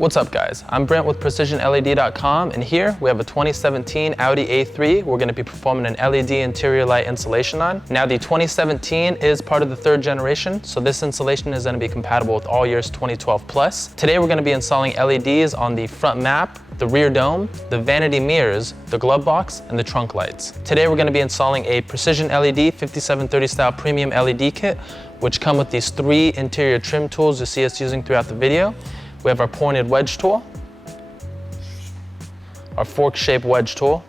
What's up guys, I'm Brent with PrecisionLED.com, and here we have a 2017 Audi A3 we're going to be performing an LED interior light installation on. Now the 2017 is part of the third generation, so this installation is going to be compatible with all years 2012 plus. Today we're going to be installing LEDs on the front map, the rear dome, the vanity mirrors, the glove box, and the trunk lights. Today we're going to be installing a PrecisionLED 5730 style premium LED kit, which come with these 3 interior trim tools you see us using throughout the video. We have our pointed wedge tool, our fork-shaped wedge tool,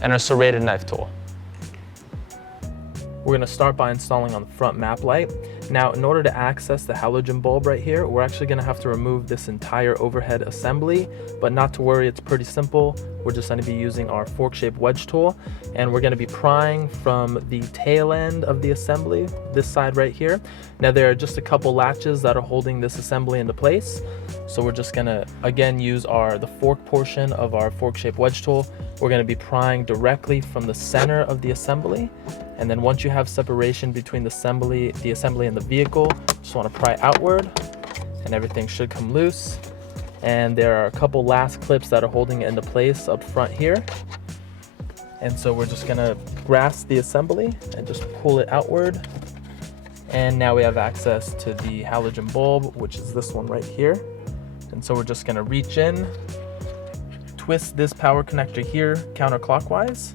and our serrated knife tool. We're going to start by installing on the front map light. Now, in order to access the halogen bulb right here, we're actually going to have to remove this entire overhead assembly, but not to worry, it's pretty simple. We're just going to be using our fork-shaped wedge tool, and we're going to be prying from the tail end of the assembly, this side right here. Now, there are just a couple latches that are holding this assembly into place, so we're just going to, again, use the fork portion of our fork-shaped wedge tool. We're going to be prying directly from the center of the assembly, and then once you have separation between the assembly and the vehicle, just want to pry outward, and everything should come loose. And there are a couple last clips that are holding it into place up front here. And so we're just gonna grasp the assembly and just pull it outward. And now we have access to the halogen bulb, which is this one right here. And so we're just gonna reach in, twist this power connector here counterclockwise,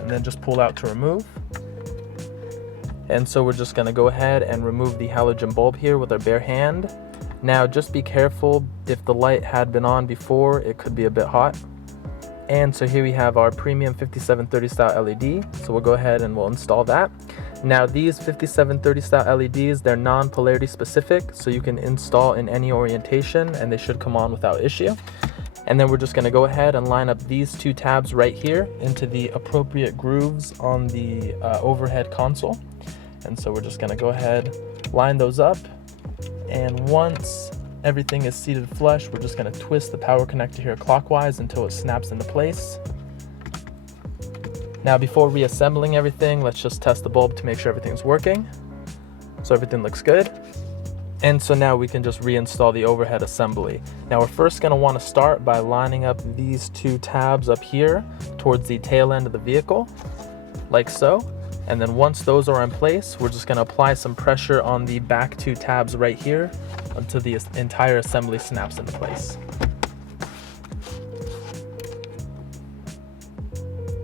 and then just pull out to remove. And so we're just gonna go ahead and remove the halogen bulb here with our bare hand. Now just be careful, if the light had been on before, it could be a bit hot. And so here we have our premium 5730 style LED, so we'll go ahead and we'll install that. Now these 5730 style LEDs, they're non-polarity specific, so you can install in any orientation and they should come on without issue. And then we're just gonna go ahead and line up these 2 tabs right here into the appropriate grooves on the overhead console. And so we're just gonna go ahead, line those up. And once everything is seated flush, we're just going to twist the power connector here clockwise until it snaps into place. Now before reassembling everything, let's just test the bulb to make sure everything's working. So everything looks good. And so now we can just reinstall the overhead assembly. Now we're first going to want to start by lining up these 2 tabs up here towards the tail end of the vehicle, like so. And then once those are in place, we're just going to apply some pressure on the back 2 tabs right here until the entire assembly snaps into place.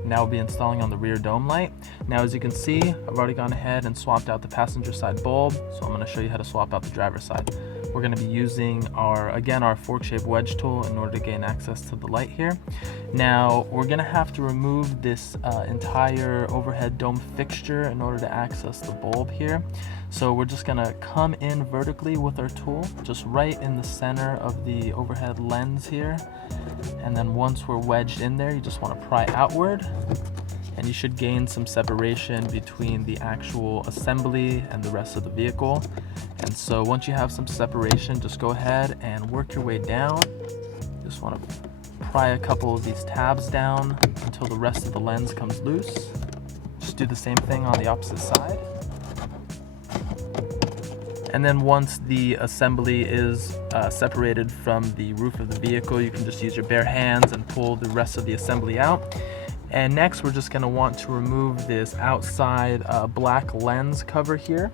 Now we'll be installing on the rear dome light. Now as you can see, I've already gone ahead and swapped out the passenger side bulb, so I'm going to show you how to swap out the driver's side. We're going to be using our fork-shaped wedge tool in order to gain access to the light here. Now we're going to have to remove this entire overhead dome fixture in order to access the bulb here. So we're just going to come in vertically with our tool, just right in the center of the overhead lens here. And then once we're wedged in there, you just want to pry outward, and you should gain some separation between the actual assembly and the rest of the vehicle. And so once you have some separation, just go ahead and work your way down. Just want to pry a couple of these tabs down until the rest of the lens comes loose. Just do the same thing on the opposite side. And then once the assembly is separated from the roof of the vehicle, you can just use your bare hands and pull the rest of the assembly out. And next, we're just going to want to remove this outside black lens cover here.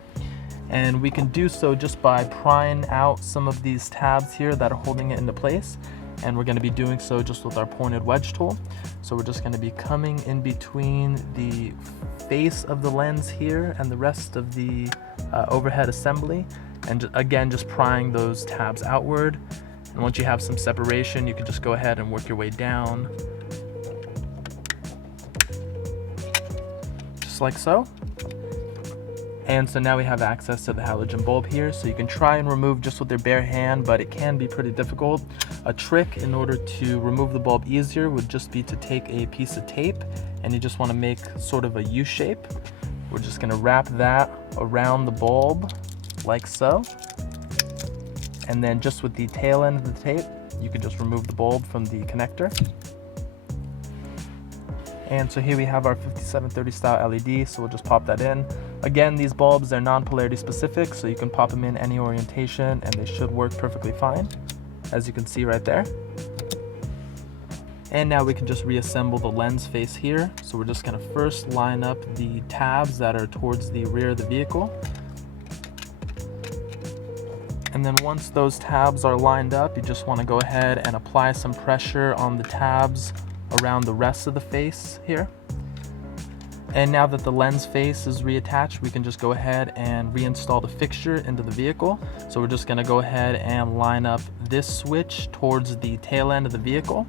And we can do so just by prying out some of these tabs here that are holding it into place. And we're going to be doing so just with our pointed wedge tool. So we're just going to be coming in between the face of the lens here and the rest of the overhead assembly. And again, just prying those tabs outward. And once you have some separation, you can just go ahead and work your way down, just like so. And so now we have access to the halogen bulb here, so you can try and remove just with your bare hand, but it can be pretty difficult. A trick in order to remove the bulb easier would just be to take a piece of tape, and you just want to make sort of a U shape. We're just going to wrap that around the bulb like so. And then just with the tail end of the tape, you can just remove the bulb from the connector. And so here we have our 5730 style LED, so we'll just pop that in. Again, these bulbs, they're non-polarity specific, so you can pop them in any orientation and they should work perfectly fine, as you can see right there. And now we can just reassemble the lens face here. So we're just gonna first line up the tabs that are towards the rear of the vehicle. And then once those tabs are lined up, you just wanna go ahead and apply some pressure on the tabs around the rest of the face here. And now that the lens face is reattached, we can just go ahead and reinstall the fixture into the vehicle. So we're just gonna go ahead and line up this switch towards the tail end of the vehicle.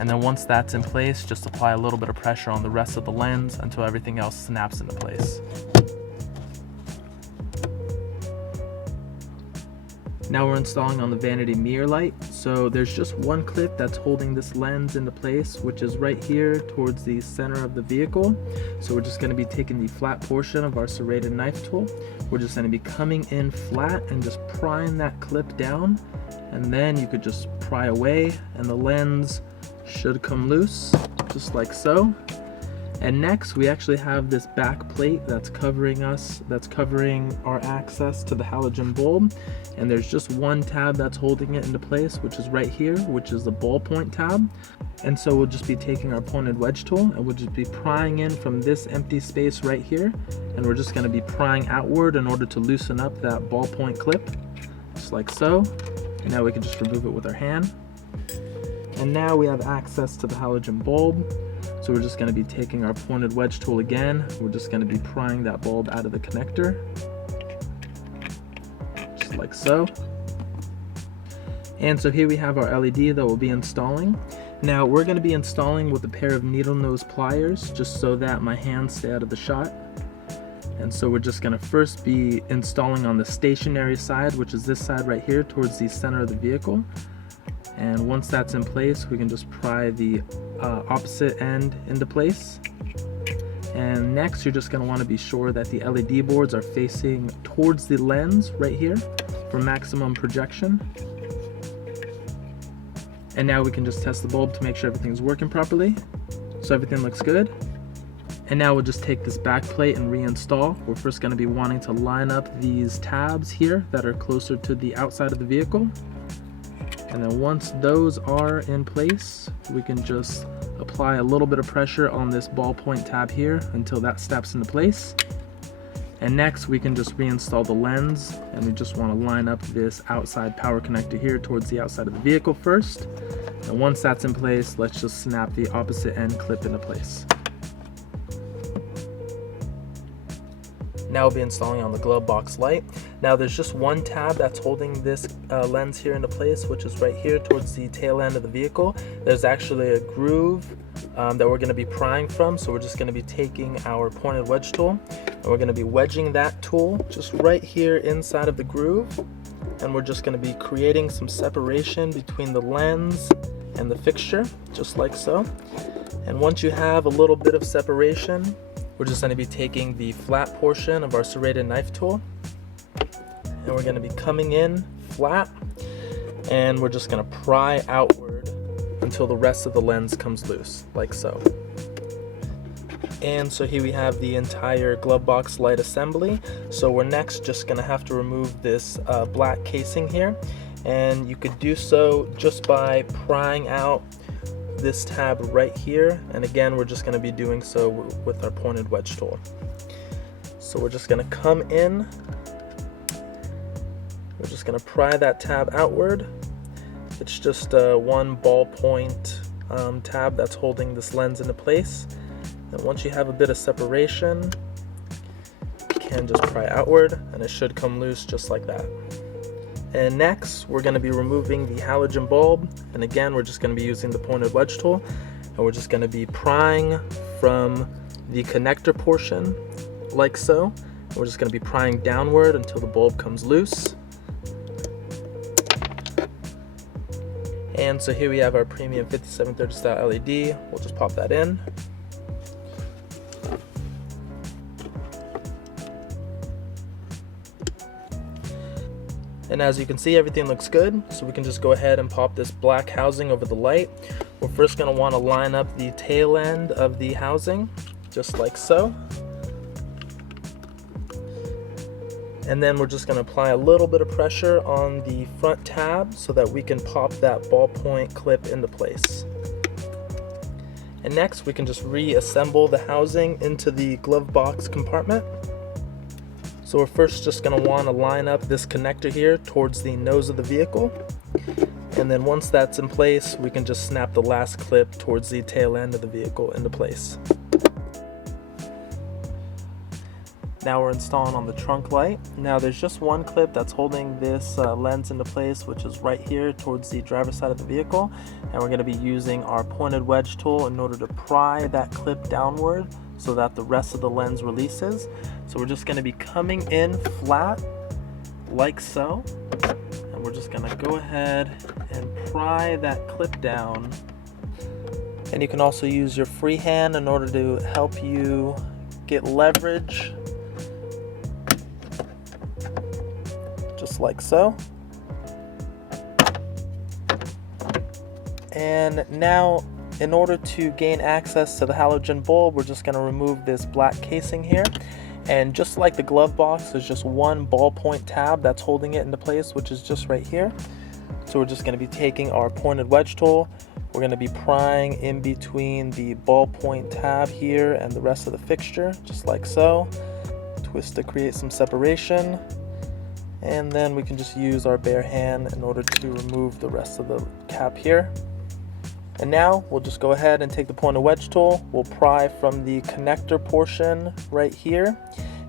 And then once that's in place, just apply a little bit of pressure on the rest of the lens until everything else snaps into place. Now we're installing on the Vanity mirror light. So there's just one clip that's holding this lens into place, which is right here towards the center of the vehicle. So we're just going to be taking the flat portion of our serrated knife tool. We're just going to be coming in flat and just prying that clip down. And then you could just pry away and the lens should come loose, just like so. And next we actually have this back plate that's covering our access to the halogen bulb. And there's just one tab that's holding it into place, which is right here, which is the ballpoint tab. And so we'll just be taking our pointed wedge tool and we'll just be prying in from this empty space right here. And we're just gonna be prying outward in order to loosen up that ballpoint clip, just like so. And now we can just remove it with our hand. And now we have access to the halogen bulb. So we're just going to be taking our pointed wedge tool again. We're just going to be prying that bulb out of the connector, just like so. And so here we have our LED that we'll be installing. Now we're going to be installing with a pair of needle nose pliers, just so that my hands stay out of the shot. And so we're just going to first be installing on the stationary side, which is this side right here towards the center of the vehicle. And once that's in place, we can just pry the opposite end into place. And next, you're just going to want to be sure that the LED boards are facing towards the lens right here for maximum projection. And now we can just test the bulb to make sure everything's working properly. So everything looks good. And now we'll just take this back plate and reinstall. We're first going to be wanting to line up these tabs here that are closer to the outside of the vehicle. And then once those are in place, we can just apply a little bit of pressure on this ballpoint tab here until that snaps into place. And next we can just reinstall the lens, and we just want to line up this outside power connector here towards the outside of the vehicle first. And once that's in place, let's just snap the opposite end clip into place. Now we'll be installing on the glove box light. Now there's just one tab that's holding this lens here into place, which is right here towards the tail end of the vehicle. There's actually a groove that we're going to be prying from, so we're just going to be taking our pointed wedge tool and we're going to be wedging that tool just right here inside of the groove, and we're just going to be creating some separation between the lens and the fixture, just like so. And once you have a little bit of separation, we're just going to be taking the flat portion of our serrated knife tool and we're going to be coming in flat, and we're just going to pry outward until the rest of the lens comes loose, like so. And so here we have the entire glove box light assembly. So we're next just going to have to remove this black casing here, and you could do so just by prying out this tab right here. And again, we're just going to be doing so with our pointed wedge tool. So we're just going to come in, we're just going to pry that tab outward. It's just one ballpoint tab that's holding this lens into place. And once you have a bit of separation, you can just pry outward and it should come loose just like that. And next, we're going to be removing the halogen bulb. And again, we're just going to be using the pointed wedge tool. And we're just going to be prying from the connector portion, like so. And we're just going to be prying downward until the bulb comes loose. And so here we have our premium 5730 style LED. We'll just pop that in. And as you can see, everything looks good, so we can just go ahead and pop this black housing over the light. We're first going to want to line up the tail end of the housing, just like so. And then we're just going to apply a little bit of pressure on the front tab so that we can pop that ballpoint clip into place. And next we can just reassemble the housing into the glove box compartment. So we're first just going to want to line up this connector here towards the nose of the vehicle. And then once that's in place, we can just snap the last clip towards the tail end of the vehicle into place. Now we're installing on the trunk light. Now there's just one clip that's holding this lens into place, which is right here towards the driver's side of the vehicle. And we're going to be using our pointed wedge tool in order to pry that clip downward so that the rest of the lens releases. So we're just going to be coming in flat like so. And we're just going to go ahead and pry that clip down. And you can also use your free hand in order to help you get leverage. Just like so. And now, in order to gain access to the halogen bulb, we're just going to remove this black casing here. And just like the glove box, there's just one ballpoint tab that's holding it into place, which is just right here. So we're just going to be taking our pointed wedge tool. We're going to be prying in between the ballpoint tab here and the rest of the fixture, just like so. Twist to create some separation. And then we can just use our bare hand in order to remove the rest of the cap here. And now we'll just go ahead and take the pointed wedge tool. We'll pry from the connector portion right here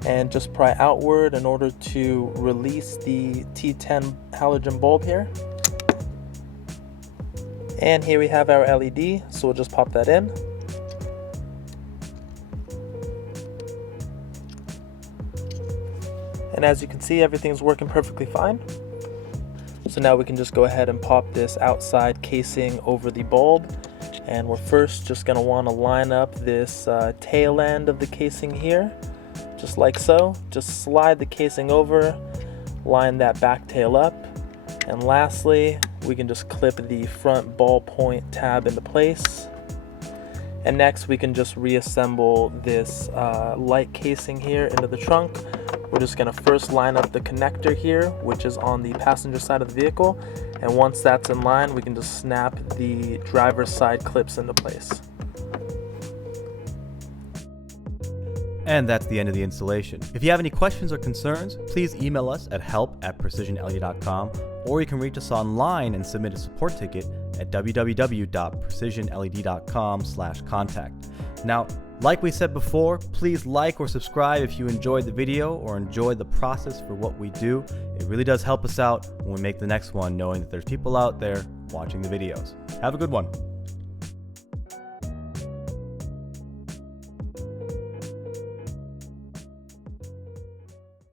and just pry outward in order to release the T10 halogen bulb here. And here we have our LED, so we'll just pop that in. And as you can see, everything's working perfectly fine. So now we can just go ahead and pop this outside casing over the bulb. And we're first just going to want to line up this tail end of the casing here, just like so. Just slide the casing over, line that back tail up. And lastly, we can just clip the front ballpoint tab into place. And next we can just reassemble this light casing here into the trunk. We're just going to first line up the connector here, which is on the passenger side of the vehicle. And once that's in line, we can just snap the driver's side clips into place. And that's the end of the installation. If you have any questions or concerns, please email us at help@precisionled.com, or you can reach us online and submit a support ticket at www.precisionled.com/contact. Now, like we said before, please like or subscribe if you enjoyed the video or enjoyed the process for what we do. It really does help us out when we make the next one, knowing that there's people out there watching the videos. Have a good one.